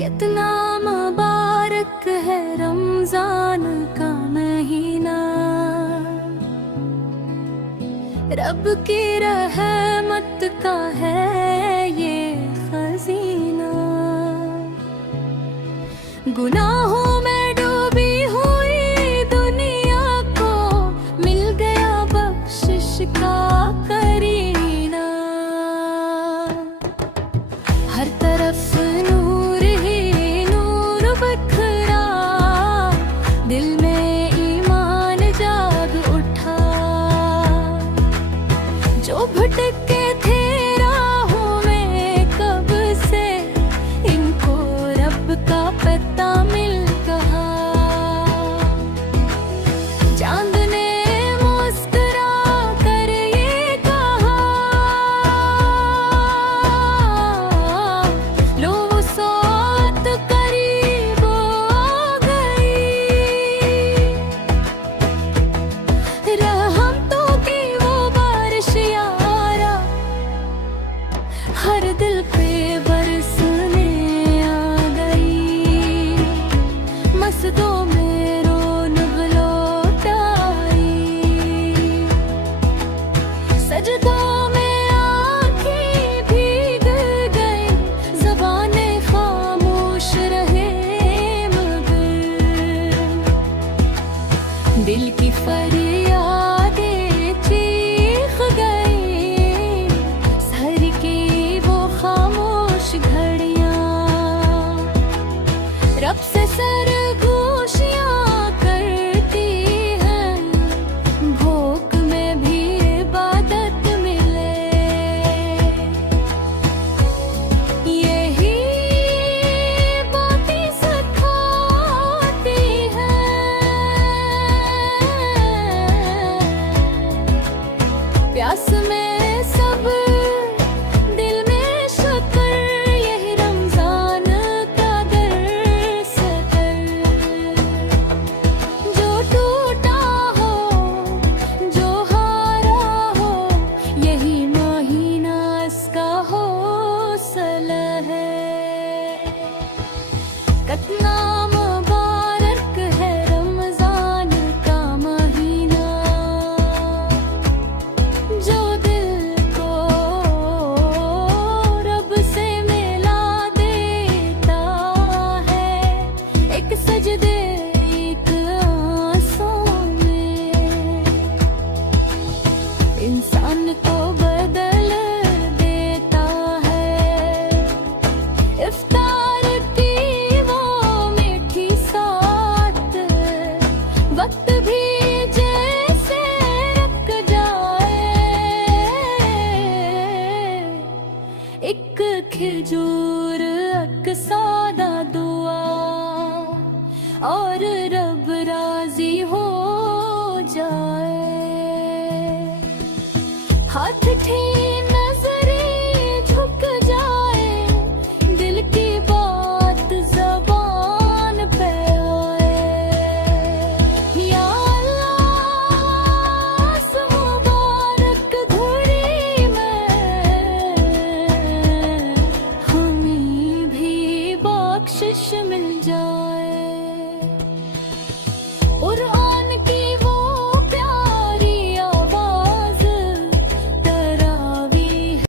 कितना मुबारक है रमजान का महीना, रब की रहमत का है ये खजीना। गुनाहों में डूबी हुई दुनिया को मिल गया बख्शिश का करीना। हर तरफ नूर ही नूर बिखरा, दिल में ईमान जाग उठा। जो भटके थे राहों में कब से, इनको रब का पता मिल गया। चांद ने मुस्कुरा कर ये कहा, लो वो सौत करीब आ गई। रहमतों की वो बारिश यारा, हर दिल पे बरसने आ गई। मस्जिदों में रौनक लौट आई, सजदों में आँखें भीग गई। ज़बानें खामोश रहे मगर दिल की फरियादें चीख गई। सर की वो खामोश घड़ियां, रब से सरगोशियां करती हैं। भूख में भी इबादत मिले, यही बातें सिखाती हैं। प्यास में सब्र, दिल में शुक्र, यही रमजान का दर्स है। जो टूटा हो, जो हारा हो, यही महीना इसका हौसला है। कितना मुबारक है रमजान का महीना, जो दिल को रब से मिला देता है। एक सजदे एक आंसू में इंसान को बदल देता है। इफ्तार की वो मीठी साथ, वक्त भी जैसे रुक जाए। एक खजूर एक सादा दुआ, और रब राजी हो जाए। हाथ ठी नजरें झुक जाए, दिल की बात ज़बान पे आए। या अल्लाह इस मुबारक घड़ी में हमें भी बख्शिश मिल जाए। और